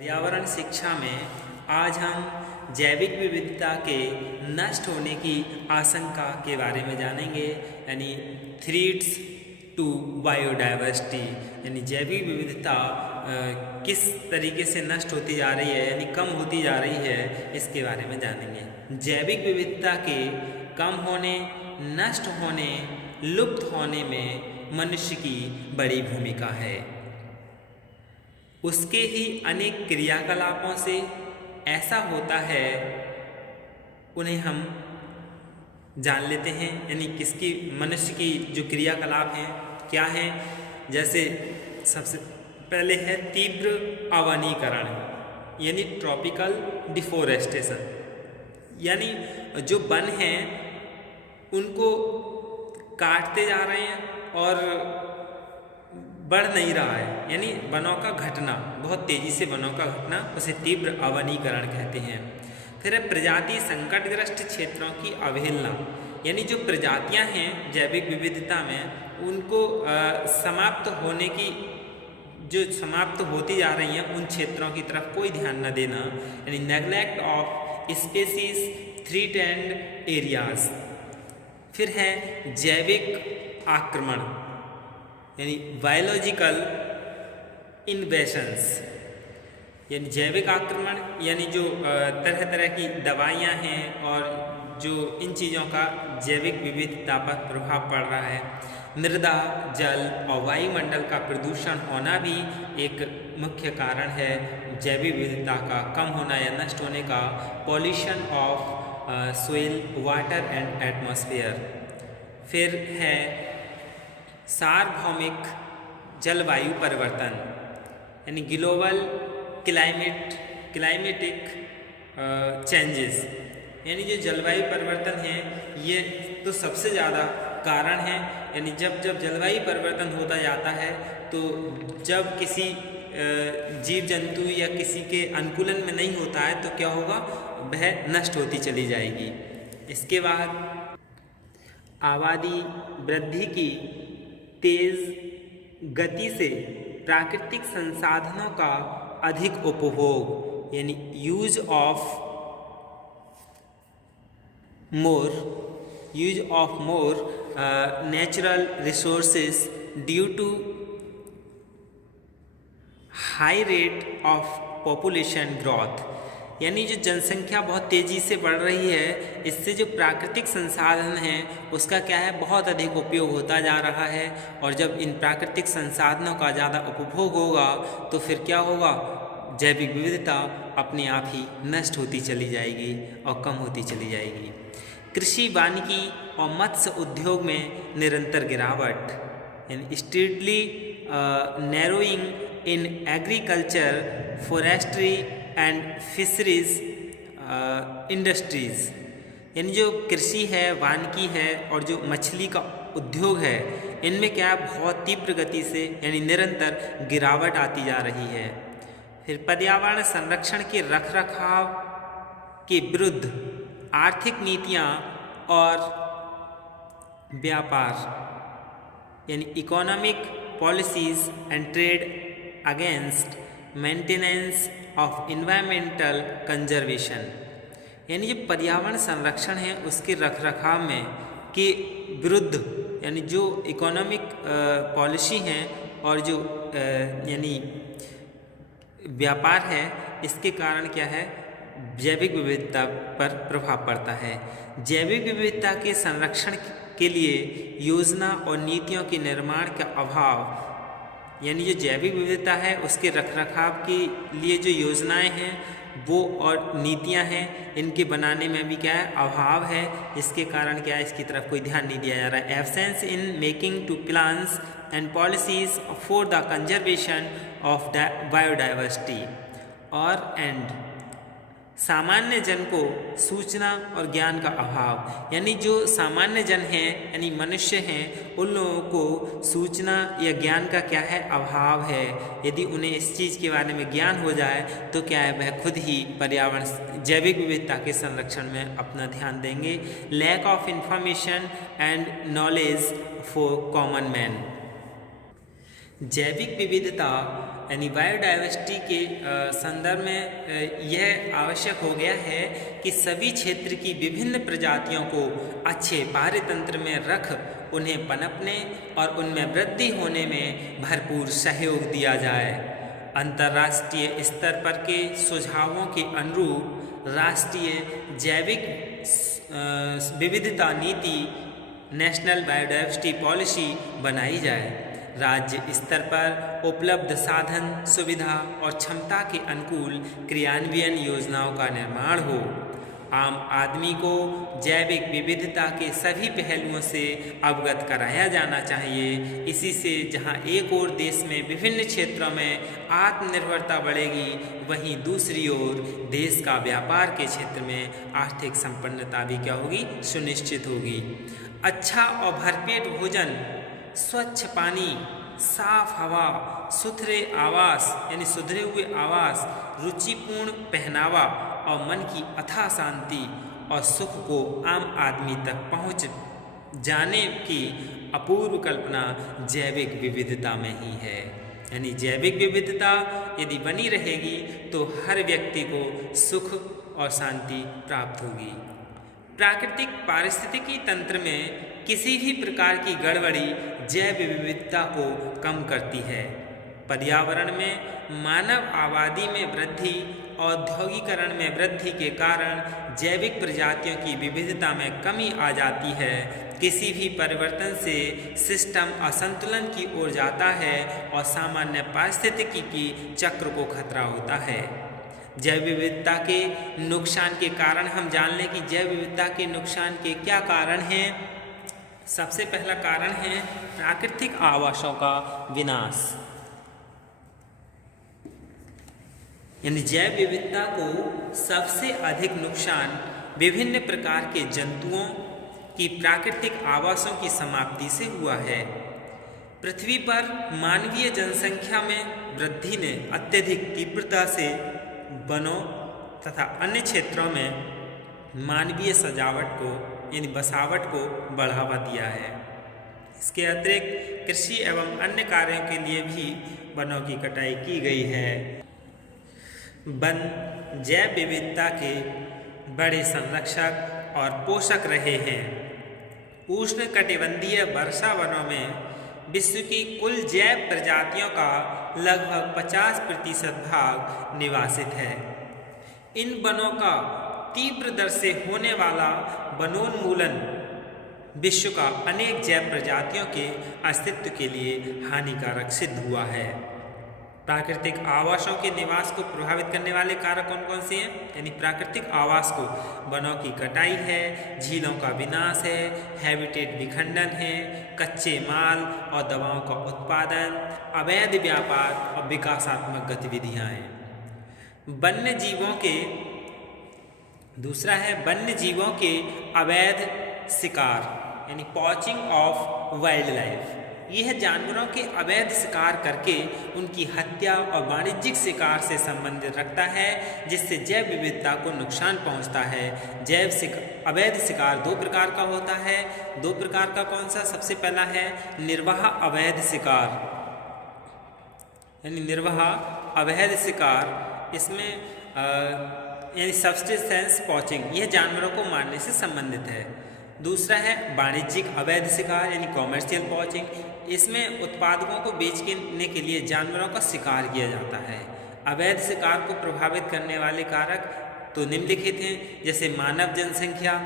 पर्यावरण शिक्षा में आज हम जैविक विविधता के नष्ट होने की आशंका के बारे में जानेंगे, यानी थ्रेट्स टू बायोडाइवर्सिटी, यानी जैविक विविधता किस तरीके से नष्ट होती जा रही है, यानी कम होती जा रही है, इसके बारे में जानेंगे। जैविक विविधता के कम होने, नष्ट होने, लुप्त होने में मनुष्य की बड़ी भूमिका है। उसके ही अनेक क्रियाकलापों से ऐसा होता है, उन्हें हम जान लेते हैं। यानी किसकी, मनुष्य की जो क्रियाकलाप हैं क्या हैं। जैसे सबसे पहले है तीव्र अवनीकरण, यानी ट्रॉपिकल डिफोरेस्टेशन, यानी जो वन हैं उनको काटते जा रहे हैं और बढ़ नहीं रहा है, यानी वनों का घटना, बहुत तेज़ी से वनों का घटना, उसे तीव्र अवनीकरण कहते हैं। फिर है प्रजाति संकटग्रस्त क्षेत्रों की अवहेलना, यानी जो प्रजातियां हैं जैविक विविधता में उनको समाप्त होने की, जो समाप्त होती जा रही हैं उन क्षेत्रों की तरफ कोई ध्यान न देना, यानी neglect of species threatened areas. फिर है जैविक आक्रमण, यानी बायोलॉजिकल इन्वेशंस, यानी जैविक आक्रमण, यानी जो तरह तरह की दवाइयाँ हैं और जो इन चीज़ों का जैविक विविधता पर प्रभाव पड़ रहा है। मृदा, जल और वायुमंडल का प्रदूषण होना भी एक मुख्य कारण है जैविक विविधता का कम होना या नष्ट होने का। Pollution of soil, water and atmosphere. फिर है सार्वभौमिक जलवायु परिवर्तन, यानी ग्लोबल क्लाइमेटिक चेंजेस, यानी जो जलवायु परिवर्तन है ये तो सबसे ज़्यादा कारण है। यानी जब जब जलवायु परिवर्तन होता जाता है तो जब किसी जीव जंतु या किसी के अनुकूलन में नहीं होता है तो क्या होगा, वह नष्ट होती चली जाएगी। इसके बाद आबादी वृद्धि की तेज गति से प्राकृतिक संसाधनों का अधिक उपभोग, यानी use of more natural resources due to high rate of population growth, यानी जो जनसंख्या बहुत तेज़ी से बढ़ रही है, इससे जो प्राकृतिक संसाधन हैं उसका क्या है, बहुत अधिक उपयोग होता जा रहा है। और जब इन प्राकृतिक संसाधनों का ज़्यादा उपभोग होगा तो फिर क्या होगा, जैविक विविधता अपने आप ही नष्ट होती चली जाएगी और कम होती चली जाएगी। कृषि, वानिकी और मत्स्य उद्योग में निरंतर गिरावट, यानी strictly narrowing in agriculture, forestry and fisheries industries, यानी जो कृषि है, वानिकी है और जो मछली का उद्योग है, इनमें क्या बहुत तीव्र गति से यानी निरंतर गिरावट आती जा रही है। फिर पर्यावरण संरक्षण के रखरखाव के विरुद्ध आर्थिक नीतियाँ और व्यापार, यानी economic policies and trade against maintenance of environmental conservation, यानी जो पर्यावरण संरक्षण है उसके रखरखाव में के विरुद्ध, यानी जो इकोनॉमिक पॉलिसी हैं और जो यानी व्यापार है, इसके कारण क्या है, जैविक विविधता पर प्रभाव पड़ता है। जैविक विविधता के संरक्षण के लिए योजना और नीतियों के निर्माण का अभाव, यानी जो जैविक विविधता है उसके रखरखाव के लिए जो योजनाएं हैं वो और नीतियां हैं, इनके बनाने में भी क्या है, अभाव है। इसके कारण क्या है, इसकी तरफ कोई ध्यान नहीं दिया जा रहा है। Absence in making to plans and policies for the conservation of biodiversity. और एंड सामान्य जन को सूचना और ज्ञान का अभाव, यानी जो सामान्य जन हैं यानी मनुष्य हैं, उन लोगों को सूचना या ज्ञान का क्या है, अभाव है। यदि उन्हें इस चीज़ के बारे में ज्ञान हो जाए तो क्या है, वह खुद ही पर्यावरण जैविक विविधता के संरक्षण में अपना ध्यान देंगे। Lack of information and knowledge for common man, जैविक विविधता यानी बायोडाइवर्सिटी के संदर्भ में यह आवश्यक हो गया है कि सभी क्षेत्र की विभिन्न प्रजातियों को अच्छे पारितंत्र में रख उन्हें पनपने और उनमें वृद्धि होने में भरपूर सहयोग दिया जाए। अंतर्राष्ट्रीय स्तर पर के सुझावों के अनुरूप राष्ट्रीय जैविक विविधता नीति नेशनल बायोडाइवर्सिटी पॉलिसी बनाई जाए। राज्य स्तर पर उपलब्ध साधन सुविधा और क्षमता के अनुकूल क्रियान्वयन योजनाओं का निर्माण हो। आम आदमी को जैविक विविधता के सभी पहलुओं से अवगत कराया जाना चाहिए। इसी से जहां एक ओर देश में विभिन्न क्षेत्रों में आत्मनिर्भरता बढ़ेगी, वहीं दूसरी ओर देश का व्यापार के क्षेत्र में आर्थिक संपन्नता भी क्या होगी, सुनिश्चित होगी। अच्छा और भरपेट भोजन, स्वच्छ पानी, साफ हवा, सुथरे आवास यानी सुधरे हुए आवास, रुचिपूर्ण पहनावा और मन की अथाह शांति और सुख को आम आदमी तक पहुंच जाने की अपूर्व कल्पना जैविक विविधता में ही है। यानी जैविक विविधता यदि बनी रहेगी तो हर व्यक्ति को सुख और शांति प्राप्त होगी। प्राकृतिक पारिस्थितिकी तंत्र में किसी भी प्रकार की गड़बड़ी जैव विविधता को कम करती है। पर्यावरण में मानव आबादी में वृद्धि, औद्योगिकरण में वृद्धि के कारण जैविक प्रजातियों की विविधता में कमी आ जाती है। किसी भी परिवर्तन से सिस्टम असंतुलन की ओर जाता है और सामान्य पारिस्थितिकी की चक्र को खतरा होता है। जैव विविधता के नुकसान के कारण हम जान लें कि जैव विविधता के नुकसान के क्या कारण हैं। सबसे पहला कारण है प्राकृतिक आवासों का विनाश। यानी जैव विविधता को सबसे अधिक नुकसान विभिन्न प्रकार के जंतुओं की प्राकृतिक आवासों की समाप्ति से हुआ है। पृथ्वी पर मानवीय जनसंख्या में वृद्धि ने अत्यधिक तीव्रता से वनों तथा अन्य क्षेत्रों में मानवीय सजावट को यानी बसावट को बढ़ावा दिया है। इसके अतिरिक्त कृषि एवं अन्य कार्यों के लिए भी वनों की कटाई की गई है। वन जैव विविधता के बड़े संरक्षक और पोषक रहे हैं। उष्णकटिबंधीय वर्षा वनों में विश्व की कुल जैव प्रजातियों का लगभग 50% भाग निवासित है। इन वनों का तीव्र दर से होने वाला वनोन्मूलन विश्व का अनेक जैव प्रजातियों के अस्तित्व के लिए हानिकारक सिद्ध हुआ है। प्राकृतिक आवासों के निवास को प्रभावित करने वाले कारक कौन कौन से हैं? यानी प्राकृतिक आवास को वनों की कटाई है, झीलों का विनाश है, हैबिटेट विखंडन है, कच्चे माल और दवाओं का उत्पादन, अवैध व्यापार और विकासात्मक गतिविधियां हैं। वन्य जीवों के दूसरा है वन्य जीवों के अवैध शिकार यानी पॉचिंग ऑफ वाइल्ड लाइफ। यह जानवरों के अवैध शिकार करके उनकी हत्या और वाणिज्यिक शिकार से संबंधित रखता है, जिससे जैव विविधता को नुकसान पहुंचता है। अवैध शिकार दो प्रकार का होता है। दो प्रकार का कौन सा? सबसे पहला है निर्वाह अवैध शिकार यानी निर्वाह अवैध शिकार। इसमें यानी सब्सिस्टेंस पॉचिंग, यह जानवरों को मारने से संबंधित है। दूसरा है वाणिज्यिक अवैध शिकार यानी कॉमर्शियल पॉचिंग। इसमें उत्पादकों को बेचने के लिए जानवरों का शिकार किया जाता है। अवैध शिकार को प्रभावित करने वाले कारक तो निम्नलिखित हैं, जैसे मानव जनसंख्या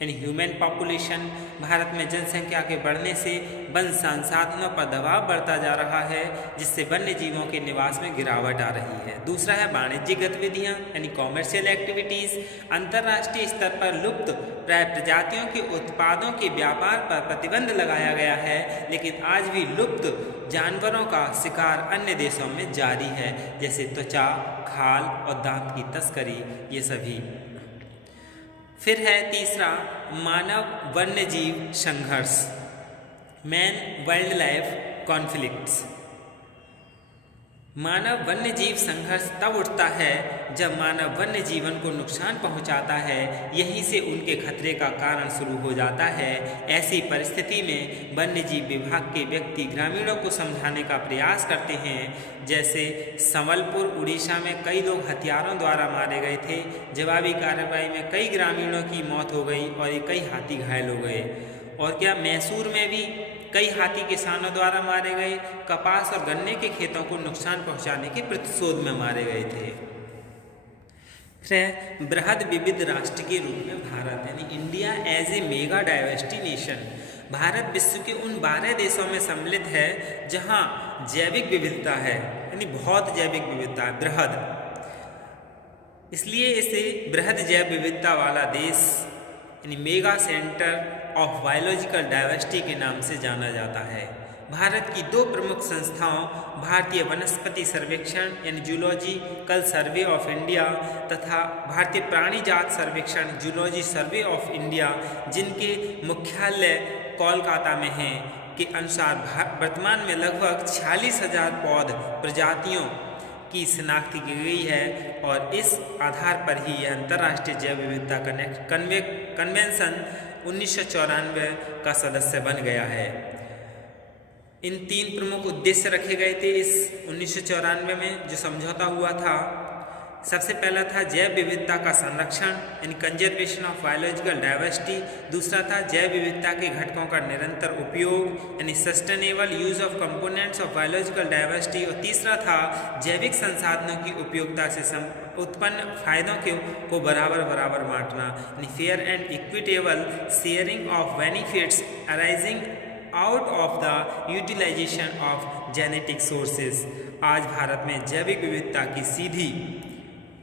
यानी ह्यूमन पॉपुलेशन। भारत में जनसंख्या के बढ़ने से वन संसाधनों पर दबाव बढ़ता जा रहा है, जिससे वन्य जीवों के निवास में गिरावट आ रही है। दूसरा है वाणिज्यिक गतिविधियां यानी कॉमर्शियल एक्टिविटीज़। अंतर्राष्ट्रीय स्तर पर लुप्त प्राय प्रजातियों के उत्पादों के व्यापार पर प्रतिबंध लगाया गया है, लेकिन आज भी लुप्त जानवरों का शिकार अन्य देशों में जारी है, जैसे त्वचा, खाल और दांत की तस्करी, ये सभी। फिर है तीसरा मानव वन्य जीव संघर्ष मैन वाइल्ड लाइफ कॉन्फ्लिक्ट्स। मानव वन्य जीव संघर्ष तब उठता है जब मानव वन्य जीवन को नुकसान पहुंचाता है, यहीं से उनके खतरे का कारण शुरू हो जाता है। ऐसी परिस्थिति में वन्य जीव विभाग के व्यक्ति ग्रामीणों को समझाने का प्रयास करते हैं। जैसे संबलपुर उड़ीसा में कई लोग हथियारों द्वारा मारे गए थे। जवाबी कार्रवाई में कई ग्रामीणों की मौत हो गई और कई हाथी घायल हो गए। और क्या मैसूर में भी कई हाथी किसानों द्वारा मारे गए। कपास और गन्ने के खेतों को नुकसान पहुंचाने के प्रतिशोध में मारे गए थे। फिर बृहद विविध राष्ट्र के रूप में भारत यानी India as a mega diversity nation, Bharat विश्व के उन 12 देशों में सम्मिलित है जहां जैविक विविधता है, यानी बहुत जैविक विविधता है, बृहद। इसलिए इसे बृहद जैव विविधता वाला देश यानी mega centre of biological diversity के नाम से जाना जाता है। भारत की 2 प्रमुख संस्थाओं भारतीय वनस्पति सर्वेक्षण यानी जूलॉजिकल सर्वे ऑफ इंडिया तथा भारतीय प्राणी जात सर्वेक्षण जूलॉजी सर्वे ऑफ इंडिया, जिनके मुख्यालय कोलकाता में हैं, के अनुसार वर्तमान में लगभग 46,000 पौध प्रजातियों की शिनाख्त की गई है और इस आधार पर ही यह अंतर्राष्ट्रीय जैव विविधता कन्वेंशन 1994 का सदस्य बन गया है। इन 3 प्रमुख उद्देश्य रखे गए थे इस 1994 में जो समझौता हुआ था। सबसे पहला था जैव विविधता का संरक्षण यानी कंजर्वेशन ऑफ बायोलॉजिकल डाइवर्सिटी। दूसरा था जैव विविधता के घटकों का निरंतर उपयोग यानी sustainable use of components of biological diversity. और तीसरा था जैविक संसाधनों की उपयोगिता से उत्पन्न फायदों को बराबर बांटना यानी fair and equitable sharing of benefits arising out of the utilisation of genetic sources. आज भारत में जैविक विविधता की सीधी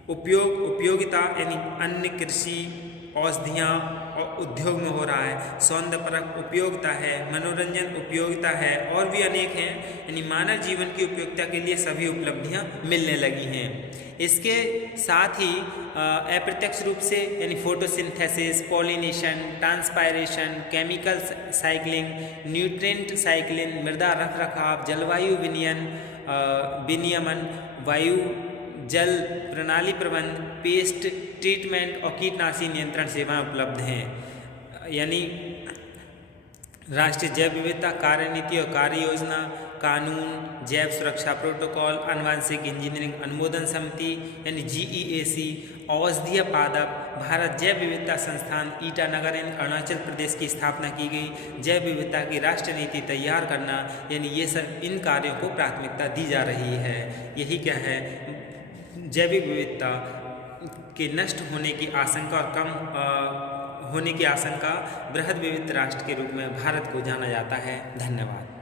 उपयोगिता यानी अन्य कृषि, औषधियाँ और उद्योग में हो रहा है। सौंदर्यपरक उपयोगिता है, मनोरंजन उपयोगिता है और भी अनेक हैं। यानी मानव जीवन की उपयोगिता के लिए सभी उपलब्धियाँ मिलने लगी हैं। इसके साथ ही अप्रत्यक्ष रूप से यानी photosynthesis, pollination, transpiration, chemical cycling, nutrient cycling, मृदा रखरखाव, जलवायु विनियमन, वायु जल प्रणाली प्रबंध, पेस्ट ट्रीटमेंट और कीटनाशी नियंत्रण सेवाएं उपलब्ध हैं। यानी राष्ट्रीय जैव विविधता कार्यनीति और कार्य योजना, कानून, जैव सुरक्षा प्रोटोकॉल, आनुवंशिक इंजीनियरिंग अनुमोदन समिति यानी GEAC, औषधीय पादप, भारत जैव विविधता संस्थान ईटानगर यानी अरुणाचल प्रदेश की स्थापना की गई। जैव विविधता की राष्ट्रीय नीति तैयार करना यानी ये सब इन कार्यों को प्राथमिकता दी जा रही है। यही क्या है, जैविक विविधता के नष्ट होने की आशंका और कम होने की आशंका बृहद विविध राष्ट्र के रूप में भारत को जाना जाता है। धन्यवाद।